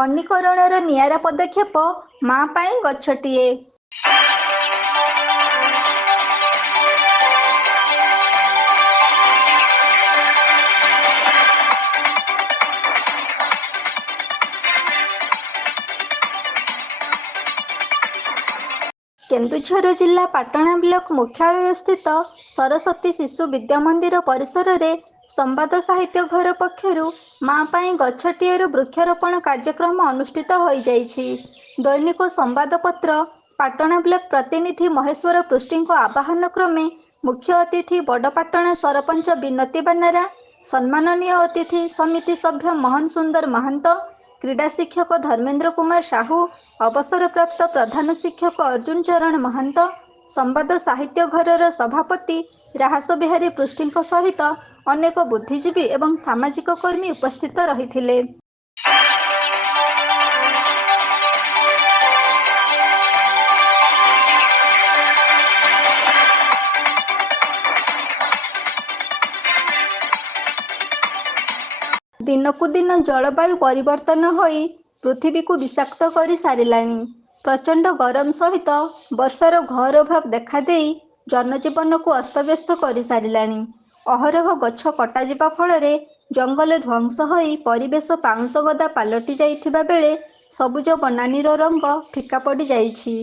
ବନୀକରଣର ନିଆରା ପଦକ୍ଷେପ ମା' ପାଇଁ ଗଛଟିଏ। କେନ୍ଦୁଝର ଜିଲ୍ଲା ପାଟଣା ବ୍ଲକ ମୁଖ୍ୟାଳୟ ସ୍ଥିତ ସରସ୍ୱତୀ ଶିଶୁ ବିଦ୍ୟା ମନ୍ଦିର ପରିସରରେ ସମ୍ବାଦ ସାହିତ୍ୟ ଘର ପକ୍ଷରୁ ମା' ପାଇଁ ଗଛଟିଏର ବୃକ୍ଷରୋପଣ କାର୍ଯ୍ୟକ୍ରମ ଅନୁଷ୍ଠିତ ହୋଇଯାଇଛି। ଦୈନିକ ସମ୍ବାଦପତ୍ର ପାଟଣା ବ୍ଲକ ପ୍ରତିନିଧି ମହେଶ୍ୱର ପୃଷ୍ଟିଙ୍କ ଆବାହନ କ୍ରମେ ମୁଖ୍ୟ ଅତିଥି ବଡ଼ପାଟଣା ସରପଞ୍ଚ ବିନତି ବାନାରା, ସମ୍ମାନନୀୟ ଅତିଥି ସମିତି ସଭ୍ୟ ମୋହନ ସୁନ୍ଦର ମହାନ୍ତ, କ୍ରୀଡ଼ା ଶିକ୍ଷକ ଧର୍ମେନ୍ଦ୍ର କୁମାର ସାହୁ, ଅବସରପ୍ରାପ୍ତ ପ୍ରଧାନ ଶିକ୍ଷକ ଅର୍ଜୁନ ଚରଣ ମହାନ୍ତ, ସମ୍ବାଦ ସାହିତ୍ୟ ଘରର ସଭାପତି ରାହାସ ବିହାରୀ ପୃଷ୍ଟିଙ୍କ ସହିତ ଅନେକ ବୁଦ୍ଧିଜୀବୀ ଏବଂ ସାମାଜିକ କର୍ମୀ ଉପସ୍ଥିତ ରହିଥିଲେ। ଦିନକୁ ଦିନ ଜଳବାୟୁ ପରିବର୍ତ୍ତନ ହୋଇ ପୃଥିବୀକୁ ବିଷାକ୍ତ କରି ସାରିଲାଣି। ପ୍ରଚଣ୍ଡ ଗରମ ସହିତ ବର୍ଷାର ଘୋର ଅଭାବ ଦେଖାଦେଇ ଜନଜୀବନକୁ ଅସ୍ତବ୍ୟସ୍ତ କରିସାରିଲାଣି। ଅହରହ ଗଛ କଟାଯିବା ଫଳରେ ଜଙ୍ଗଲ ଧ୍ୱଂସ ହୋଇ ପରିବେଶ ପାଉଁଶ ଗଦା ପାଲଟି ଯାଇଥିବା ବେଳେ ସବୁଜ ବନାନୀର ରଙ୍ଗ ଫିକା ପଡ଼ିଯାଇଛି।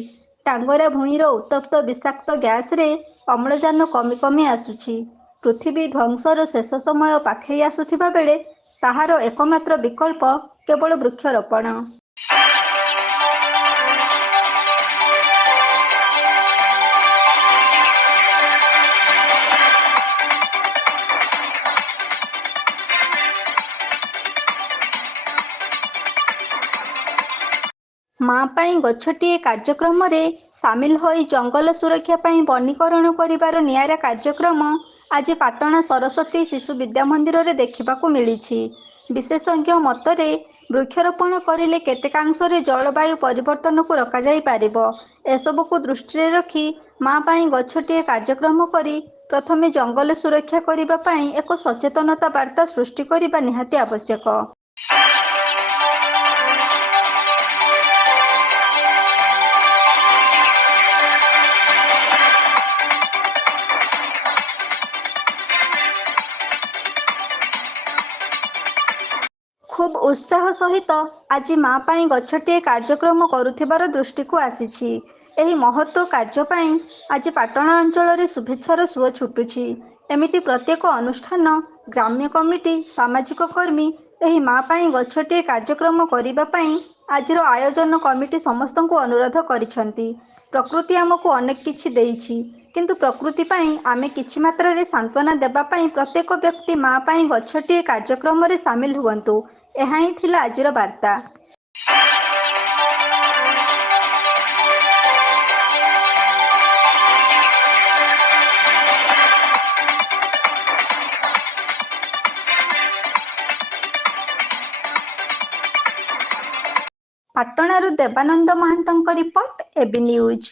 ଟାଙ୍ଗରା ଭୂଇଁର ଉତ୍ତପ୍ତ ବିଷାକ୍ତ ଗ୍ୟାସରେ ଅମ୍ଳଜାନ କମି କମି ଆସୁଛି। ପୃଥିବୀ ଧ୍ୱଂସର ଶେଷ ସମୟ ପାଖେଇ ଆସୁଥିବା ବେଳେ ତାହାର ଏକମାତ୍ର ବିକଳ୍ପ କେବଳ ବୃକ୍ଷରୋପଣ। ମା' ପାଇଁ ଗଛଟିଏ କାର୍ଯ୍ୟକ୍ରମରେ ସାମିଲ ହୋଇ ଜଙ୍ଗଲ ସୁରକ୍ଷା ପାଇଁ ବନୀକରଣ କରିବାର ନିଆରା କାର୍ଯ୍ୟକ୍ରମ ଆଜି ପାଟଣା ସରସ୍ୱତୀ ଶିଶୁ ବିଦ୍ୟା ମନ୍ଦିରରେ ଦେଖିବାକୁ ମିଳିଛି। ବିଶେଷଜ୍ଞ ମତରେ ବୃକ୍ଷରୋପଣ କରିଲେ କେତେକାଂଶରେ ଜଳବାୟୁ ପରିବର୍ତ୍ତନକୁ ରୋକାଯାଇ ପାରିବ। ଏସବୁକୁ ଦୃଷ୍ଟିରେ ରଖି ମା' ପାଇଁ ଗଛଟିଏ କାର୍ଯ୍ୟକ୍ରମ କରି ପ୍ରଥମେ ଜଙ୍ଗଲ ସୁରକ୍ଷା କରିବା ପାଇଁ ଏକ ସଚେତନତା ବାର୍ତ୍ତା ସୃଷ୍ଟି କରିବା ନିହାତି ଆବଶ୍ୟକ। ଖୁବ୍ ଉତ୍ସାହ ସହିତ ଆଜି ମା' ପାଇଁ ଗଛଟିଏ କାର୍ଯ୍ୟକ୍ରମ କରୁଥିବାର ଦୃଷ୍ଟିକୁ ଆସିଛି। ଏହି ମହତ୍ କାର୍ଯ୍ୟ ପାଇଁ ଆଜି ପାଟଣା ଅଞ୍ଚଳରେ ଶୁଭେଚ୍ଛାର ସୁଅ ଛୁଟୁଛି। ଏମିତି ପ୍ରତ୍ୟେକ ଅନୁଷ୍ଠାନ, ଗ୍ରାମ୍ୟ କମିଟି, ସାମାଜିକ କର୍ମୀ ଏହି ମା' ପାଇଁ ଗଛଟିଏ କାର୍ଯ୍ୟକ୍ରମ କରିବା ପାଇଁ ଆଜିର ଆୟୋଜନ କମିଟି ସମସ୍ତଙ୍କୁ ଅନୁରୋଧ କରିଛନ୍ତି। ପ୍ରକୃତି ଆମକୁ ଅନେକ କିଛି ଦେଇଛି, କିନ୍ତୁ ପ୍ରକୃତି ପାଇଁ ଆମେ କିଛି ମାତ୍ରାରେ ସାନ୍ତ୍ୱନା ଦେବା ପାଇଁ ପ୍ରତ୍ୟେକ ବ୍ୟକ୍ତି ମା' ପାଇଁ ଗଛଟିଏ କାର୍ଯ୍ୟକ୍ରମରେ ସାମିଲ ହୁଅନ୍ତୁ। ଏହା ହିଁ ଥିଲା ଆଜିର ବାର୍ତ୍ତା। ପାଟଣାରୁ ଦେବାନନ୍ଦ ମହାନ୍ତଙ୍କ ରିପୋର୍ଟ, এবি ନ୍ୟୁଜ୍।